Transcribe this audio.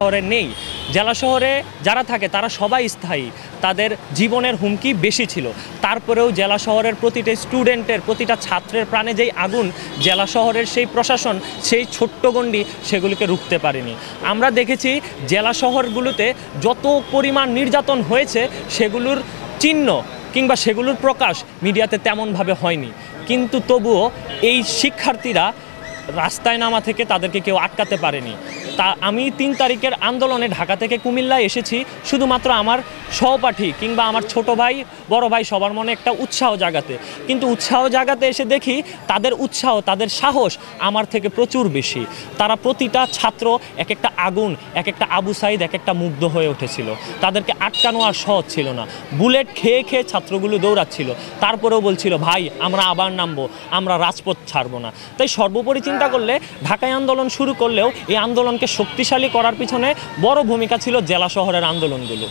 শহরে নেই। জেলা শহরে যারা থাকে তারা সবাই স্থায়ী, তাদের জীবনের হুমকি বেশি ছিল। তারপরেও জেলা শহরের প্রতিটা স্টুডেন্টের, প্রতিটা ছাত্রের প্রাণে যেই আগুন, জেলা শহরের সেই প্রশাসন, সেই ছোট্ট গণ্ডি সেগুলিকে রুখতে পারেনি। আমরা দেখেছি জেলা শহরগুলোতে যত পরিমাণ নির্যাতন হয়েছে সেগুলোর চিহ্ন কিংবা সেগুলোর প্রকাশ মিডিয়াতে তেমনভাবে হয়নি, কিন্তু তবুও এই শিক্ষার্থীরা রাস্তায় নামা থেকে তাদেরকে কেউ আটকাতে পারেনি। তা আমি ৩ তারিখের আন্দোলনে ঢাকা থেকে কুমিল্লায় এসেছি শুধুমাত্র আমার সহপাঠী কিংবা আমার ছোট ভাই, বড় ভাই সবার মনে একটা উৎসাহ জাগাতে, কিন্তু উৎসাহ জাগাতে এসে দেখি তাদের উৎসাহ, তাদের সাহস আমার থেকে প্রচুর বেশি। তারা প্রতিটা ছাত্র এক একটা আগুন, এক একটা আবু সাইদ, এক একটা মুগ্ধ হয়ে উঠেছিল। তাদেরকে আটকানো আর সহজ ছিল না। বুলেট খেয়ে খেয়ে ছাত্রগুলো দৌড়াচ্ছিল, তারপরেও বলছিল ভাই আমরা আবার নামবো, আমরা রাজপথ ছাড়বো না। তাই সর্বোপরি চিন্তা করলে ঢাকায় আন্দোলন শুরু করলেও এই আন্দোলনকে শক্তিশালী করার পিছনে বড় ভূমিকা ছিল জেলা শহরের আন্দোলনগুলো।